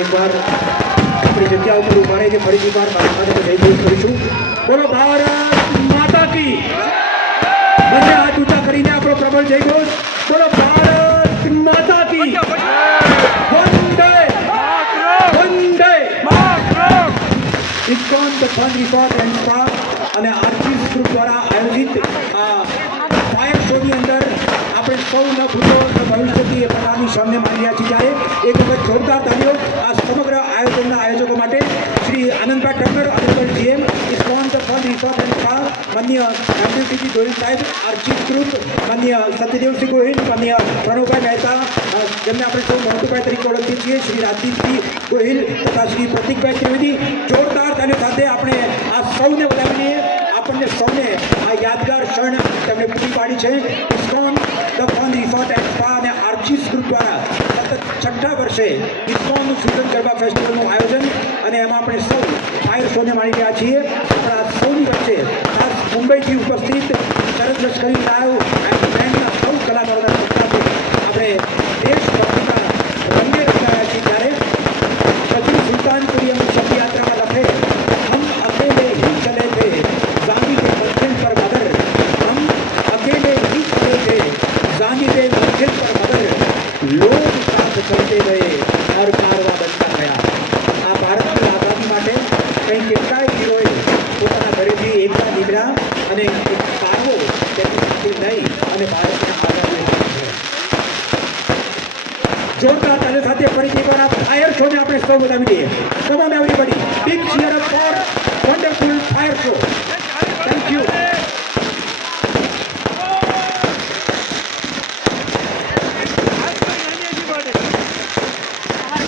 એકવાર આપણી જગ્યા ઉપર ઉભા રહીને ફરી એકવાર ભારત માતાનો જય ઘોષ કરીશું. બોલો ભારત માતા કી. બંને હાથ ઊંચા કરીને આપણો પ્રબળ જય ઘોષ. બોલો ભારત માતા કી. વંદે વંદે ISKCON the fun resort and spa અને આર્ચીસ ગ્રુપ દ્વારા આયોજિત ફાયર શોની અંદર આપણે સૌ ન ભૂલો ભવિષ્યથી એ પ્રકારની સામે માની રહ્યા છીએ. ત્યારે એક વખત જોરદાર તાળીઓ આ સમગ્ર આયોજનના આયોજકો માટે શ્રી આનંદભાઈ ઠક્કર અગ્રગઢ GM ISKCON the fun resort and spa, માન્ય રામદેવસિંહજી ગોહિલ સાહેબ આર્ચીસ ગ્રુપ, માન્ય સત્યદેવસિંહ ગોહિલ, માન્ય પ્રણવભાઈ મહેતા જેમને આપણે સૌ મોટુભાઈ તરીકે ઓળખીએ છીએ, શ્રી રાજદીપસિંહ ગોહિલ તથા શ્રી પ્રતિકભાઈ ત્રિવેદી. જોરદાર તાળીઓ સાથે આપણે આ સૌને વધાવીને આપણને સૌને આ યાદગાર ક્ષણ તેમણે પૂરી પાડી છે. ISKCON the fun resort and spa અને આર્ચીસ ગ્રુપ દ્વારા સતત 6ઠ્ઠા વર્ષે ઇસ્કોનનું ફ્યુઝન ગરબા ફેસ્ટિવલનું આયોજન અને એમાં આપણે સૌ ફાયર શોને માણી રહ્યા છીએ. આપણા સૌની વચ્ચે ખાસ મુંબઈથી ઉપસ્થિત શરદ લશ્કરી લાઈવ એન્ડ બેન્ડના સૌ કલાકારોના સત્તાથી આપણે દેશભક્તિના રંગે રંગાયા છીએ. ત્યારે પછી સુલતાનપુરી અમુક શબયાત્રામાં લખે, હમ અકેલે ही चले थे जानी के मंजिल पर मगर, हम अकेले ही चले थे जानी के मंजिल पर मगर, लोग साथ चलते गए और कारवा बनता गया. આ ભારતની આઝાદી માટે કંઈ કેટલાય હીરોએ પોતાના ઘરેથી એકતા નીકળ્યા અને એક કારવો તેમની સાથે નહીં અને ભારતને આઝાદી આપી છે. જોરદાર તાલે સાથે ફરીથી એકવાર આ ફાયર શોને આપણે સૌ વધાવી દઈએ. Come on everybody, big cheer up for wonderful fire show. Thank you.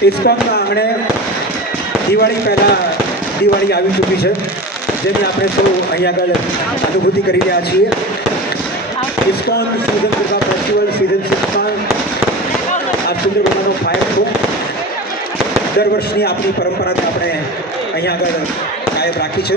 ઇસ્કોનના આંગણે દિવાળી પહેલાં દિવાળી આવી ચૂકી છે, જેની આપણે સૌ અહીંયા આગળ અનુભૂતિ કરી રહ્યા છીએ. ISKCON fusion Garba festival season 6માં આ સુંદર મજાનો ફાયર શો દર વર્ષની આપણી પરંપરાને આપણે અહીંયા આગળ કાયમ રાખી છે.